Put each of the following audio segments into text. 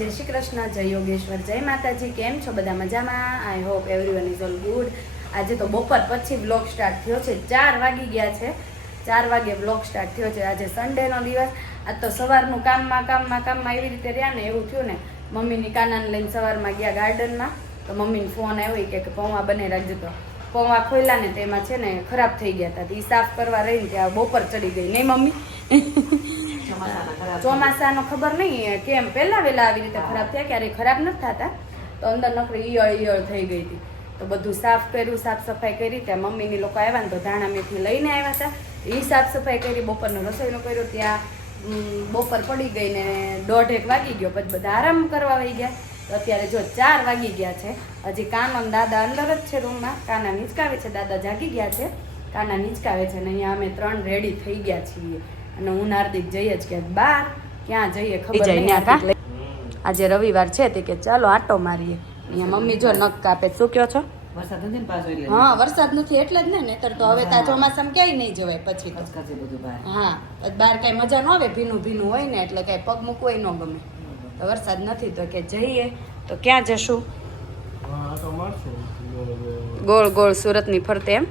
જય શ્રી કૃષ્ણ, જય યોગેશ્વર, જય માતાજી, કેમ છો બધા મજામાં? I hope everyone is all good આજે તો બપોર પછી બ્લોગ સ્ટાર્ટ થયો છે. ચાર વાગી ગયા છે. ચાર વાગે બ્લોગ સ્ટાર્ટ થયો છે. આજે સન્ડેનો દિવસ. આજ તો સવારનું કામમાં કામમાં કામમાં એવી રીતે રહ્યા ને એવું થયું ને, મમ્મીની કાનાને લઈને સવારમાં ગયા ગાર્ડનમાં. તો મમ્મીને ફોન આવ્યો કે પૌવા બને રાખજો તો. પૌવા ખોલ્યા ને તેમાં છે ને ખરાબ થઈ ગયા હતા એ સાફ કરવા રહીને ત્યાં બપોર ચડી ગઈ. નહીં મમ્મી? ચોમાસાનો ખબર નહીં કેમ? પહેલા વહેલા આવી રીતે ખરાબ થયા ક્યારેય ખરાબ નથી થતા. તો અંદર નકરી ઈયળ ઈયળ થઈ ગઈ હતી. તો બધું સાફ કર્યું સાફ સફાઈ કરી. ત્યાં મમ્મીની લોકો આવ્યા ને તો ધાણા મેથી લઈને આવ્યા હતા. એ સાફ સફાઈ કરી બપોરનો રસોઈનો કર્યો. ત્યાં બપોર પડી ગઈ ને દોઢ એક વાગી ગયો પછી બધા આરામ કરવા વહી ગયા. તો અત્યારે જો ચાર વાગી ગયા છે. હજી કાનો દાદા અંદર જ છે રૂમમાં. કાના નીચકાવે છે દાદા જાગી ગયા છે. કાના નીચકાવે છે ને અહીંયા અમે ત્રણ રેડી થઈ ગયા છીએ. અને હું નાર્દિક જઈએ જ કે બાર ક્યાં જઈએ ખબર નહીં આજે રવિવાર છે તે કે ચાલો આટો મારીએ. અહીંયા મમ્મી જો નખ કાપે શું કયો છો? વરસાદ નથી પાછો એટલે હા વરસાદ નથી એટલે જ ને નહીતર તો હવે તા ચોમાસામાં ક્યાંય નહીં જવાય પછી તો. હા બહાર કઈ મજા ન આવે ભીનું ભીનું હોય ને એટલે કઈ પગ મૂકવાય ન ગમે. તો વરસાદ નથી તો કે જઈએ તો ક્યાં જશું? ગોળ ગોળ ગોળ સુરતની ફરતે એમ.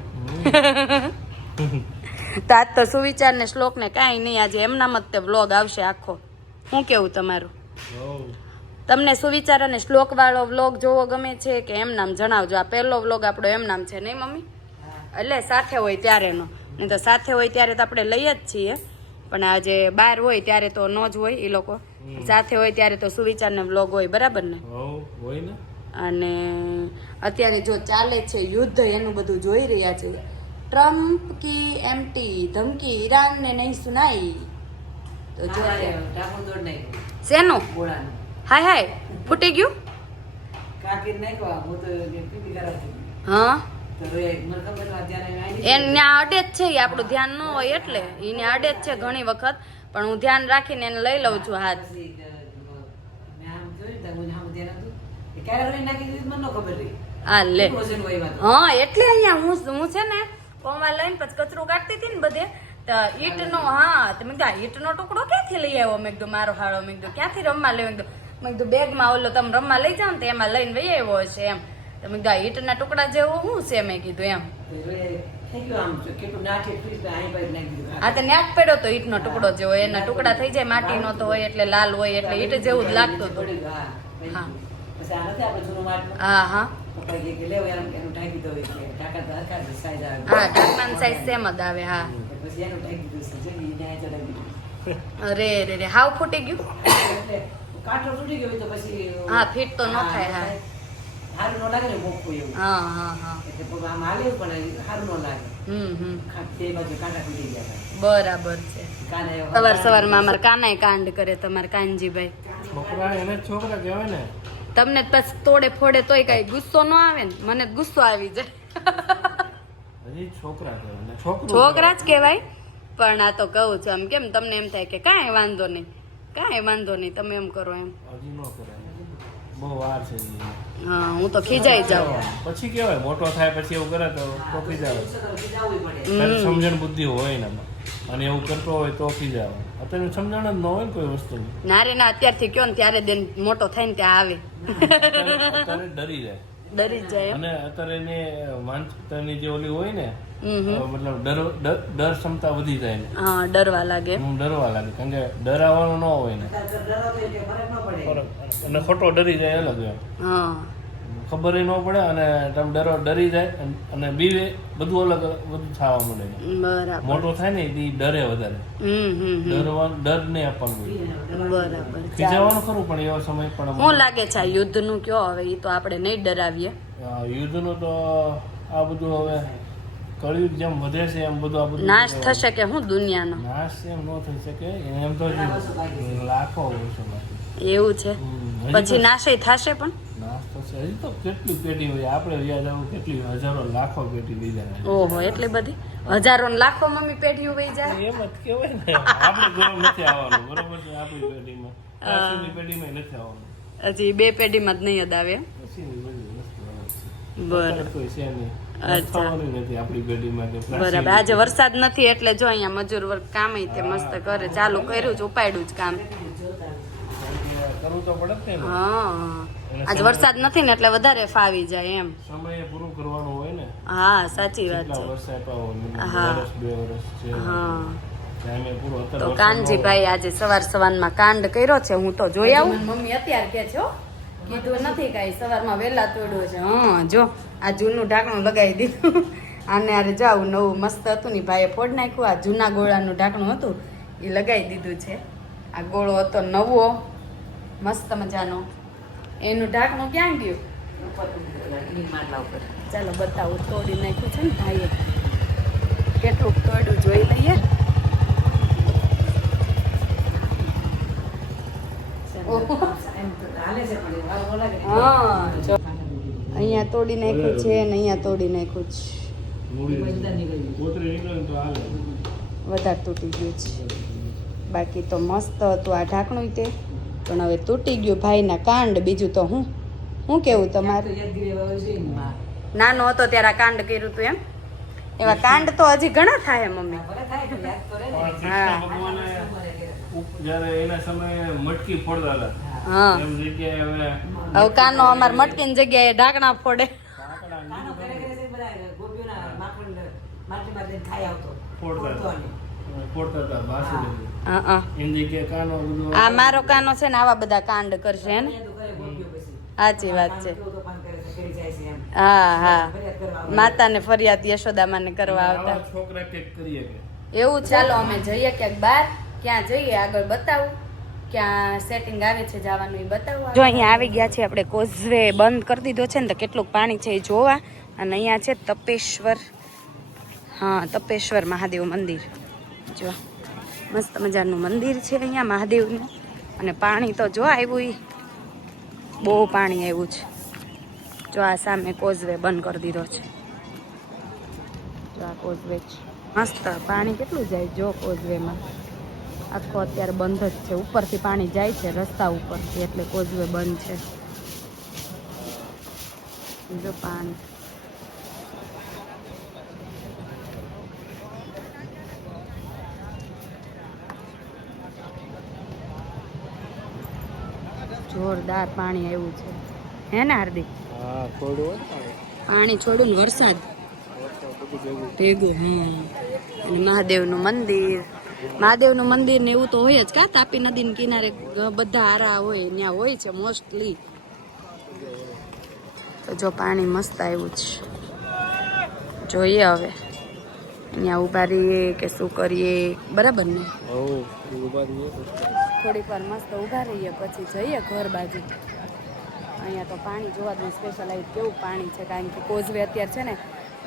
તો આજ તો સુવિચાર ને શ્લોક ને કાંઈ નહીં આજે એમનામ જ તે વ્લોગ આવશે આખો. શું કેવું તમારું? તમને સુવિચાર અને શ્લોક વાળો વ્લોગ જોવો ગમે છે કે એમ નામ જણાવજો? આ પહેલો વ્લોગ આપણો એમ નામ છે નહીં મમ્મી? એટલે સાથે હોય ત્યારેનો. નહીં તો સાથે હોય ત્યારે તો આપણે લઈએ જ છીએ. પણ આજે બહાર હોય ત્યારે તો ન જ હોય એ લોકો. સાથે હોય ત્યારે તો સુવિચાર ને વ્લોગ હોય બરાબર ને? ને? અને અત્યારે જો ચાલે છે યુદ્ધ એનું બધું જોઈ રહ્યા છે. ટ્રમ્પ કી એમટી ધમકી ઈરાન ને નહીં સુનાઈ. તો જો શેનું? હાય હાય ફૂટી ગયું? હું એને ત્યાં અડે જ છે એ આપણું ધ્યાન ન હોય એટલે. એને અડે જ છે ઘણી વખત પણ હું ધ્યાન રાખીને એને લઈ લઉં છું હાથ. પછી મેં આમ જોયું ને તો હું લે. હા એટલે અહીંયા હું હું છે ને પૌવા લઈને પછી કચરું કાઢતી હતી ને બધે તો ઈંટનો હા તો મેં કીધું ઈંટનો ટુકડો ક્યાંથી લઈ આવ્યો? મેં કીધું મારો હાળો. મેં કીધું ક્યાંથી રમવા લેવો? કીધું મેં કીધું બેગમાં ઓલો તમે રમવા લઈ જાઓ ને તો એમાં લઈને વહી આવ્યો હશે એમ. તો મેં કીધું ઈંટના ટુકડા જેવો શું છે? મેં કીધું એમ. આ તો ન્યાક પડ્યો તો ઈંટનો ટુકડો જેવો એના ટુકડા થઈ જાય માટીનો તો હોય એટલે લાલ હોય એટલે ઈટ જેવું જ લાગતું હતું. હા હા. હા હા ઢાંકણાની સાઈઝ સેમ જ આવે હા. દીધું અરે રે રે હાવ ફૂટી ગયું? કાંટો તૂટી ગયો તો પછી હા, ફીટ તો ન થાય, હા. સારું ન લાગે ને મોકું એવું હા હા હા. એટલે પછી આમ હાલે પણ સારું ન લાગે હમ હમ. ખા- બાજુ કાંટા તૂટી ગયા બરાબર છે. સવાર સવારમાં અમારે કાનાય કાંડ કરે તમારે કાનજીભાઈ. છોકરા કહેવાય ને તમને તોડે ફોડે તોય કઈ ગુસ્સો ન આવે ને મને ગુસ્સો આવી જાય. છોકરા કહેવાય ને છોકરું છોકરા જ કહેવાય. પણ આ તો કહું છું એમ કેમ તમને એમ થાય કે કાંઈ વાંધો નહીં. કાંઈ વાંધો નહીં તમે એમ કરો એમ. ન બહુ વાર છે હા હું તો ખીજાઈ જાઉં. પછી કેવાય મોટો થાય પછી એવું કરે તો તો ખીજાવે. સમજણ બુદ્ધિ હોય ને અને એવું કરતો હોય તો ખીજાવે. અત્યારે સમજણ જ ન હોય ને કોઈ વસ્તુની. નારે ના અત્યારથી કયો ને ત્યારે દેન મોટો થાય ને ત્યાં આવે. ડરી જાય. ડરી જાય અને અત્યારે એને માનસિકતાની જે ઓલી હોય ને. મતલબ ડર ડર- ક્ષમતા વધી જાય હા ડરવા લાગે. હું ડરવા લાગે કારણ કે ડરાવવાનું ન હોય ને. અને ખોટો ડરી જાય અલગ હા. ખબર ન પડે અને તમે ડરો ડરી જાય અન- બીવે બધું અલગ બધું થવા બરાબર. મોટો થાય ને એ ડરે વધારે. હમ હમ હમ. ડરવાનું ડર નહીં આપવાનું બરાબર. ખીજાવાનું ખરું પણ એવો સમય પણ શું લાગે છે આ યુદ્ધનું કયો હવે? એ તો આપણે નહીં ડરાવીએ. આ યુદ્ધનું તો આ બધું હવે કળિયુગ જેમ વધે છે એમ બધું આ બધું નાશ થશે કે હું દુનિયાનો? નાશ એમ ન થઈ શકે. એમ તો લાખો એવું છે. પછી નાશે થશે પણ? નાશ હજી તો કેટલી પેટી હોય? આપણે યાદ આવું કેટલી હજારો લાખો પેટી લીધા ઓહો એટલી બધી? હજારો ને લાખો મમ્મી પેઢીઓ વહી જાય? એમ જ કહેવાય ને. આપણે ઘરે નથી આવવાનું બરોબર છે? આપણી પેઢીમાં. પછીની પેઢીમાં નથી આવવાનું. હજી બે પેઢીમાં જ નહીં અદ આવે છે. બરાબર. કોઈ છે નહીં. બરાબર. આજે વરસાદ નથી એટલે જો અહીંયા મજૂર વર્ગ કામ તે મસ્ત કરે. ચાલુ કર્યું છે ઉપાડ્યું જ કામ. જ. હા. આજ વરસાદ નથી ને એટલે વધારે ફાવી જાય એમ. સમયે પૂરું કરવાનું હોય ને હા સાચી વાત છે. વરસાદ હા. બે વર્ષ છે. હા. ટાઈમે પૂરો અત્યારે તો કાનજીભાઈ આજે સવાર સવારમાં કાંડ કર્યો છે હું તો જોઈ આવું. મમ્મી અત્યારે કે છો કીધું નથી કાંઈ સવારમાં વહેલા તોડ્યો છે. હા જો આ જૂનું ઢાંકણું લગાવી દીધું. આને આરે જાવ નવું મસ્ત હતું ને ભાઈએ ફોડ નાખ્યું. આ જૂના ગોળાનું ઢાંકણું હતું એ લગાવી દીધું છે. આ ગોળો હતો નવો મસ્ત મજાનો. એનું ઢાંકણું ક્યાં ગયું? ચાલો બતાવું તોડી નાખ્યું છે ને ભાઈએ. કેટલુંક તોડ્યું જોઈ લઈએ. અહીંયા તોડી નાખ્યું છે ને અહીંયા તોડી નાખ્યું છે. વધારે તૂટી ગયું છે. બાકી તો મસ્ત હતું આ ઢાંકણું તે. પણ હવે તૂટી ગયું ભાઈના કાંડ બીજું તો હું? શું કેવું તો તમારું. નાનો હતો ત્યારે આ કાંડ કર્યું હતું એમ? એવા કાંડ તો હજી ઘણા થાય મમ્મી. તો હા. જ્યારે એના સમયે મટકી ફોડતા હતા હા. એમ જગ્યાએ હવે હવે કાનો અમાર મટકીની જગ્યાએ ઢાંકણા ફોડે. ફોડતા હતા. ફોડતા હતા આ મારો કાનો છે ને આવા બધા કાંડ કરશે હે ને. સાચી વાત છે. હા હા. માતાને ફરિયાદ યશોદામાને કરવા આવતા. એવું ચાલો અમે જઈએ ક્યાંક બહાર. ક્યાં જઈએ આગળ બતાવું. ક્યાં સેટિંગ આવે છે જવાનું એ બતાવો જો અહીંયા આવી ગયા છે આપણે કોઝવે બંધ કરી દીધો છે ને તો કેટલું પાણી છે એ જોવા. અને અહીંયા છે તપેશ્વર. હા તપેશ્વર મહાદેવ મંદિર. જો. મસ્ત મજાનું મંદિર છે અહીંયા મહાદેવનું. અને પાણી તો જો આવ્યું બહુ પાણી આવ્યું છે. જો આ સામે કોઝવે બંધ કરી દીધો છે. જો આ કોઝવે મસ્ત પાણી કેટલું જાય જો કોઝવેમાં આખો અત્યારે બંધ જ છે. ઉપરથી પાણી જાય છે રસ્તા ઉપરથી, એટલે કોઝવે બંધ છે. જો પાણી. જોરદાર પાણી આવ્યું છે. હે ને હાર્દિક? પાણી. છોડું ને વરસાદ? ભેગું હમ અને મહાદેવનું મંદિર. મહાદેવનું મંદિર ને એવું તો હોય જ કા? તાપી નદીના કિનારે બધા હારા હોય ત્યાં હોય છે મોસ્ટલી. તો જો પાણી મસ્ત આવ્યું છે. જોઈએ હવે. અહીંયા ઊભા રહીએ કે શું કરીએ? બરાબર ને? થોડીક વાર મસ્ત ઊભા રહીએ પછી જઈએ ઘર બાજુ. અહીંયા તો પાણી જોવા દઉં સ્પેશિયલ કેવું પાણી છે કારણ કે કોઝવે અત્યારે છે ને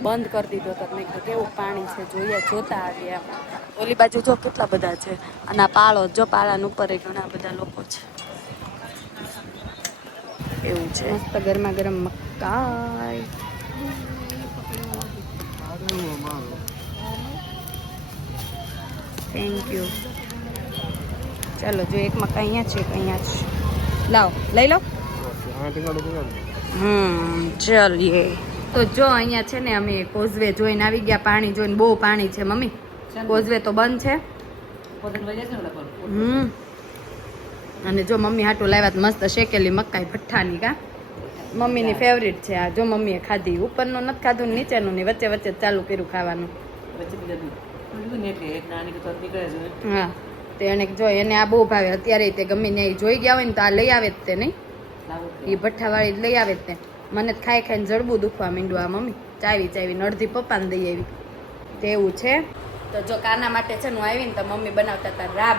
બંધ કરી દીધો તો મેં કીધું કેવું પાણી છે જોઈએ જોતા આવીએ ઓલી બાજુ જો કેટલા બધા છે. અને આ પાળો જો પાળાના ઉપર ઘણા બધા લોકો છે. એવું છે. મસ્ત ગરમા ગરમ મકાઈ. થેન્ક યુ ચાલો જો એક મકા અહીંયા છે અહીંયા છે લાવો લઈ લો. હમ ચલીએ. તો જો અહીંયા છે ને અમે કોઝવે જોઈને આવી ગયા પાણી જોઈને બહુ પાણી છે મમ્મી. કોઝવે તો બંધ છે. હમ. અને જો મમ્મી હાટું લાવ્યા તો મસ્ત શેકેલી મકાઈ ભઠ્ઠાની કા? મમ્મીની ફેવરિટ છે આ. જો મમ્મીએ ખાધી ઉપરનું નથી ખાધું ને નીચેનું ને વચ્ચે વચ્ચે ચાલુ કર્યું ખાવાનું. હા. તે એને જો એને આ બહુ ભાવે. અત્યારે તે ગમે ને જોઈ ગયા હોય ને તો આ લઈ આવે જ તે, નહીં? એ ભઠ્ઠાવાળી જ લઈ આવે જ તે. મને ખાઈ ખાઈને જડબું દુખવા માંડ્યું આ મમ્મી. ચાવી ચાવી અડધી પપ્પાને દઈ આવી. તેવું છે. તો જો કાના માટે છે હું આવી ને તો મમ્મી બનાવતા હતા રાબ.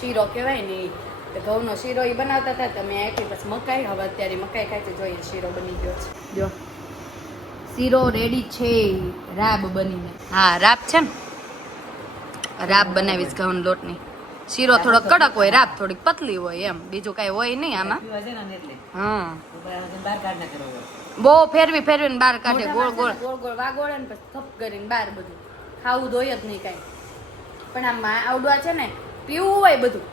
શીરો કહેવાય ને. તો ઘઉંનો શીરો એ બનાવતા હતા તમે આખી પછી મકાઈ, હવે અત્યારે મકાઈ ખાય છે જોઈએ શીરો બની ગયો છે. જો. શીરો રેડી છે રાબ બનીને. હા, રાબ છે ને? રાબ બનાવીશ ઘઉં લોટની. શીરો થોડો કડક હોય રાબ થોડીક પતલી હોય એમ. બીજું કાંઈ હોય નહીં આમાં. હા. બહુ ફેરવી ફેરવીને બહાર કાઢે ગોળ ગોળ. ગોળ ગોળ વાગોળે ને પછી થપ કરીને બહાર બધું. ખાવું ધોય જ નહીં કાંઈ. પણ આમ આવડવા છે ને પીવું હોય બધું.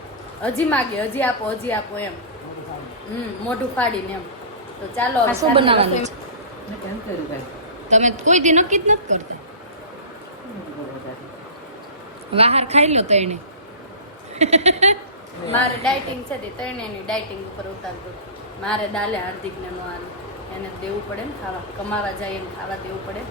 હજી માગે હજી આપો હજી આપો એમ. હમ મોઢું ફાડીને એમ. તો ચાલો શું બનાવવાનું? તમે કોઈ દી નક્કી જ નથી કરતા? વાહાર ખાઈ લો તો એને મારે ડાયટિંગ છે તે એની ડાયટિંગ ઉપર ઉતારતો મારે દાલે હાર્દિકને નો હાલે. એને દેવું પડે ને ખાવા. કમાવા જાય એને ખાવા દેવું પડે.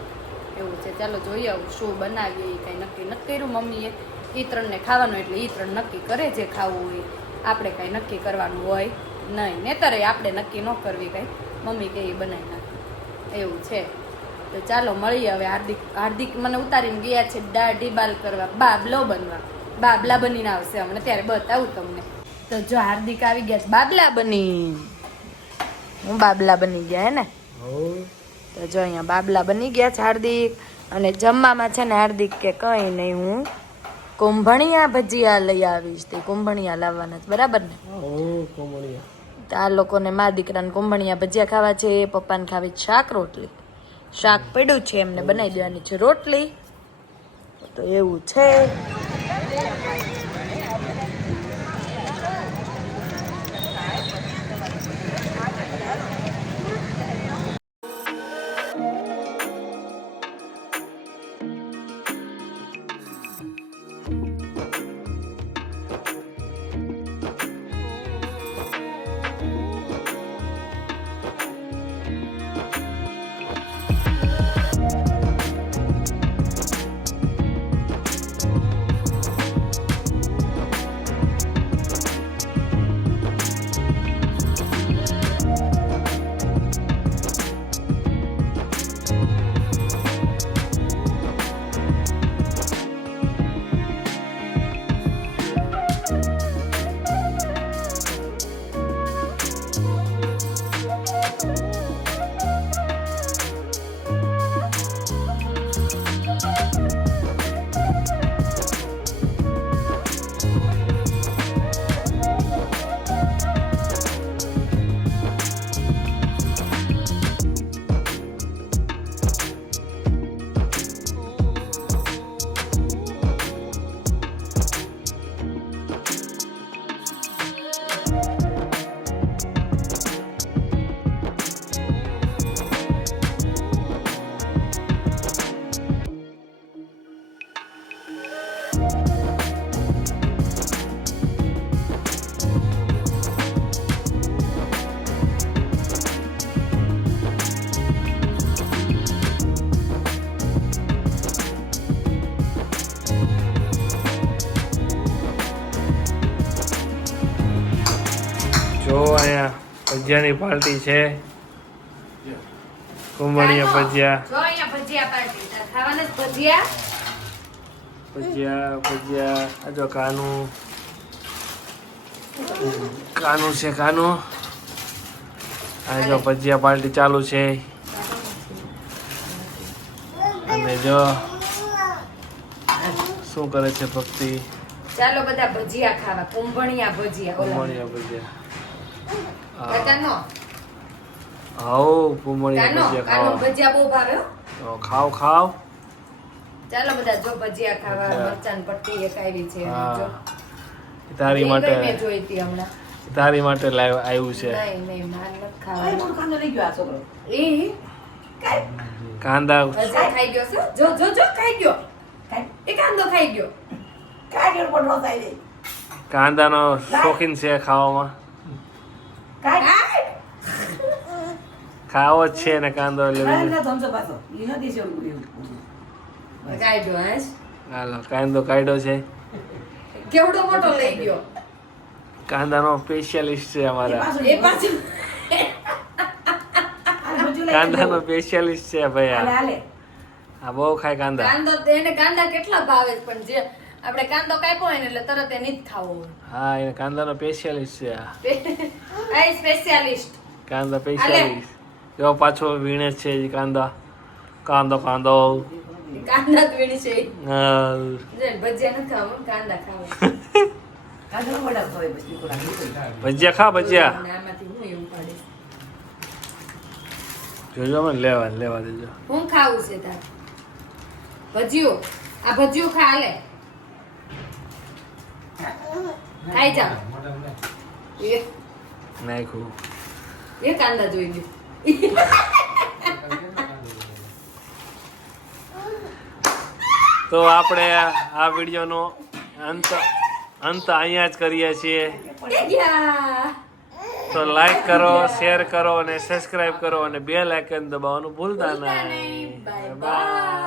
એવું છે. ચાલો જોઈએ આવું શું બનાવીએ એ કાંઈ નક્કી નથી કર્યું મમ્મીએ. એ ત્રણને ખાવાનું એટલે એ ત્રણ નક્કી કરે જે ખાવું હોય. આપણે કાંઈ નક્કી કરવાનું હોય. નહીં, નેતરે આપણે નક્કી ન કરવી કાંઈ. મમ્મી કે એ બનાવી નાખે. એવું છે. તો ચાલો મળીએ હવે હાર્દિક હાર્દિક મને ઉતારીને ગયા છે દાઢી બાલ કરવા બાબલો બનવા. બાબલા બનીને આવશે હમણાં ત્યારે બતાવું તમને. તો જો હાર્દિક આવી ગયા છે બાબલા બની. હું બાબલા બની ગયા હે ને? તો જો અહીંયા બાબલા બની ગયા છે હાર્દિક અને જમવામાં છે ને હાર્દિક કે કંઈ નહીં હું કુંભણિયા ભજીયા લઈ આવીશ તે કુંભણિયા લાવવાના છે બરાબર ને? આ લોકોને મા દીકરાને કુંભણિયા ભજીયા ખાવા છે પપ્પાને ખાવી શાક રોટલી. શાક પડ્યું છે એમને બનાવી દેવાની છે રોટલી. તો એવું છે. ભજીયાની પાર્ટી છે. કુંભળિયા ભજીયા. જો અહીંયા ભજીયા પાર્ટી ખાવાના ભજીયા. ભજીયા ભજીયા. આ જો કાનું. કાનું છે કાનું. આ જો ભજીયા પાર્ટી ચાલુ છે. અને જો શું કરે છે ભક્તિ? ચાલો બધા ભજીયા ખાવા. કુંભણિયા ભજીયા. કુંભણિયા ભજીયા. કાનો હાઉ ભજીયા કાનો ખાવા. ભજીયા બહુ ભાવે હો. ખાવ ખાવ ચાલો બધા જો ભજીયા ખાવા મરચાં પટ્ટી એક આવી છે. જો. તારી મેં માટે હમણાં. તારી માટે લાઈવ આવ્યું છે. નહીં નહીં માર કાંદો લઈ ગયો આ છોકરો. એ કાંદા ખાઈ ગયો છે જો જો જો ખાઈ ગયો. એ કાંદો ખાઈ ગયો. કાંઈ ગેર પણ ન કાંદાનો શોખીન છે ખાવામાં. ખાવો જ છે ને કાંદો હાલો કાંદો કાઢ્યો છે. કેવડો મોટો લઈ ગયો? કાંદાનો સ્પેશિયાલિસ્ટ છે અમારા. કાંદાનો સ્પેશિયાલિસ્ટ છે ભાઈ હા આ બહુ ખાય કાંદા. કાંદો એને કાંદા કેટલા ભાવે પણ જે આપણે કાંદો કાપ્યો હોય ને એટલે તરત એ નહીં જ ખાવો હા એને કાંદાનો સ્પેશિયાલિસ્ટ છે આ. આ સ્પેશિયાલિસ્ટ કાંદા સ્પેશિયાલિસ્ટ જો પાછો વીણે છે જે કાંદા. કાંદો કાંદો. કાંદા જ વીણી છે. હા. ભજીયા ન ખાવ કાંદા ખાવા. ભજીયા ખા ભજીયા. જોજો મને લેવા લેવા દેજો. હું ખાવું છે તાર? ભજીયો. આ ભજીયો ખા લે ખાઈ જા. એ. નાખ્યું એ કાંદા જોઈ લે તો આપણે આ વિડીયોનો અંત અંત અહીંયા જ કરીએ છીએ. તો લાઈક કરો શેર કરો અને સબસ્ક્રાઇબ કરો અને બે લાઇકન દબાવવાનું ભૂલતા નહીં. Bye bye